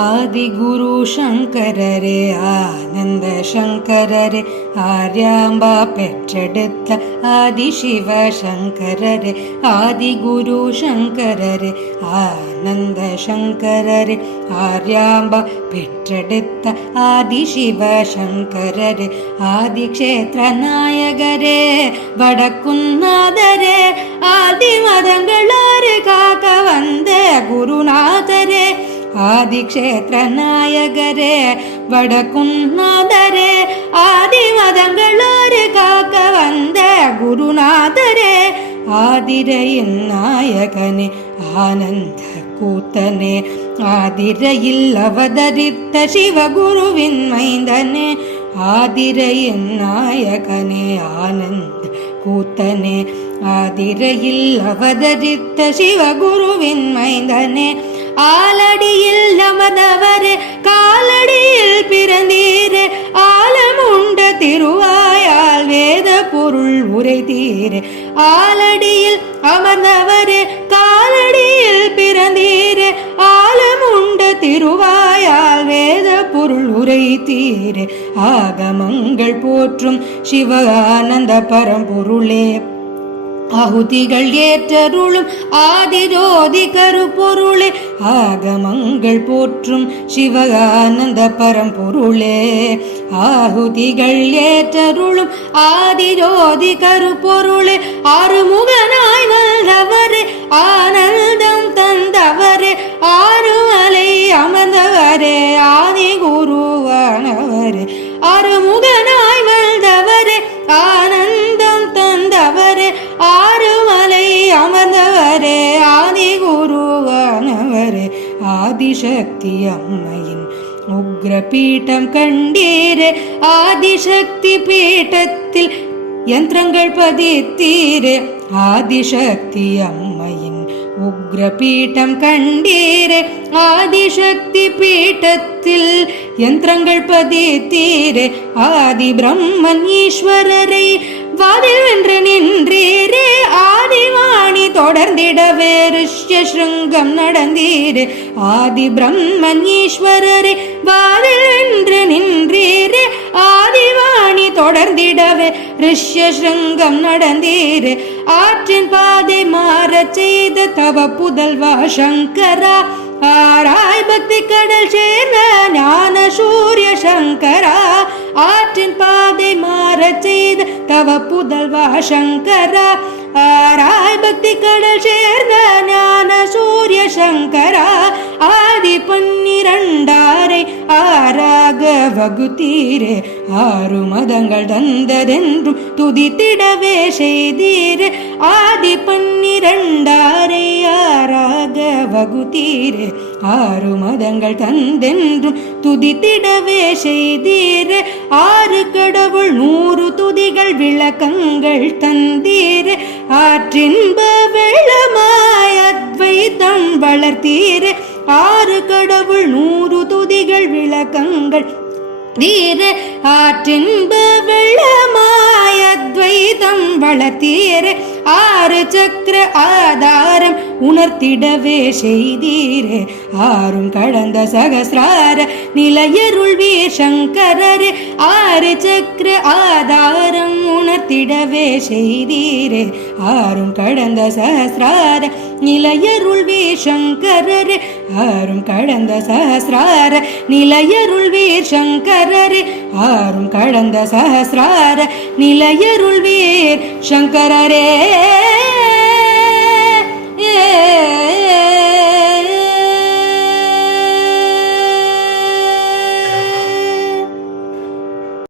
ஆதிகுரு சங்கரரே ஆனந்த சங்கரரே ஆர்யாம்பா பெற்றெடுத்த ஆதிசிவ சங்கரரே ஆதிகுரு சங்கரரே ஆனந்த சங்கரரே ஆர்யாம்பா பெற்றெடுத்த ஆதிசிவ சங்கரரே ஆதிக்ஷேத்திர நாயகரே வடக்குன்னாதரே ஆதி மதங்களாறு காக்க வந்த குருநாதரே ஆதிக்ஷேத்திர நாயகரே வடக்குன்னாதரே ஆதி மதங்களோரு காக்க வந்த குருநாதரே ஆதிரையின் நாயகனே ஆனந்த கூத்தனே ஆதிரையில் அவதரித்த சிவகுருவின் மைந்தனே ஆதிரையின் நாயகனே ஆனந்த கூத்தனே ஆதிரையில் அவதரித்த சிவகுருவின் மைந்தனே ஆலடியில் அமர்ந்தவரே காலடியில் பிறந்தீரே ஆலமுண்ட திருவாயால் வேத பொருள் உரைத்தீரே ஆலடியில் அமர்ந்தவரே காலடியில் பிறந்தீரே ஆலமுண்ட திருவாயால் வேத பொருள் உரைத்தீரே ஆகமங்கள் போற்றும் சிவ ஆனந்த பரம்பொருளே ஆகுதிகள் ஏற்றருளும் ஆதிஜோதி கருப்பொருளே ஆகமங்கள் போற்றும் சிவகானந்த பரம்பொருளே ஆகுதிகள் ஏற்றருளும் ஆதிஜோதி கருப்பொருளே ஆறுமுகனாய் வந்தவரே ஆனந்தம் தந்தவரே ஆறுமலை அமர்ந்தவரே ஆதி குருவானவரே ஆறுமுகனாய் வந்தவரே ஆனந்தம் தந்தவரே ஆறுமலை அமர்ந்தவரே ஆதி குருவானவரே ஆதிசக்தி அம்மையின் உக்ர பீட்டம் கண்டீரே ஆதிசக்தி பீட்டத்தில் யந்திரங்கள் பதித்தீரே ஆதிசக்தி அம்மையின் உக்ர பீட்டம் கண்டீரே ஆதிசக்தி பீட்டத்தில் யந்திரங்கள் பதித்தீரே ஆதி பிரம்மன் ஈஸ்வரரை வாதில் வென்று நின்றீரே ஆதிவாணி தொடர்ந்திடவே ரிஷ்ய சிருங்கம் நடந்தீரே ஆதி பிரம்மன் ஈஸ்வரரை வாதில் வென்று நின்றீரே ஆதிவாணி தொடர்ந்திடவே ரிஷ்ய சிருங்கம் நடந்தீரே ஆற்றின் பாதை மாறச் செய்த தவ புதல்வா சங்கரா ஆராய் பக்தி கடல் சேர்ந்த ஞான சூரிய சங்கரா ஆற்றின் பாதை மாறச் செய்த தவ புதல்வா சங்கரா ஆராய் பக்தி கடல் சேர்ந்த ஞான சூரிய சங்கரா ஆதி 12 ஆறாக வகுத்தீரே ஆறு மதங்கள் தந்ததென்றும் துதித்திடவே செய்தீரே ஆதி 12 ஆறாக வகுத்தீரே ஆறு மதங்கள் தந்தென்றும் துதித்திடவே செய்தீரே ஆறு கடவுள் 100 துதிகள் விளக்கங்கள் தந்தீரே ஆற்றின்ப வெள்ளமாய் அத்வைதம் வளர்த்தீரே ஆறு கடவுள் 100 துதிகள் விளக்கங்கள் தீரே ஆற்றின்ப வெள்ளமாய் அத்வைதம் வளர்த்தீரே ஆறு சக்கர ஆதாரம் உணர்த்திடவே செய்தீரே ஆறும் கடந்த சகசிரார நிலையருள்வீர் சங்கரரே ஆறு சக்கர ஆதாரம் உணர்த்திடவே செய்தீரே ஆறும் கடந்த சகசிரார நிலையருள்வீர் சங்கரரே ஆறும் கடந்த சகசிரார நிலையருள்வீர் சங்கரரே ஆறும் கடந்த சகசிரார நிலையருள்வீர் சங்கரரே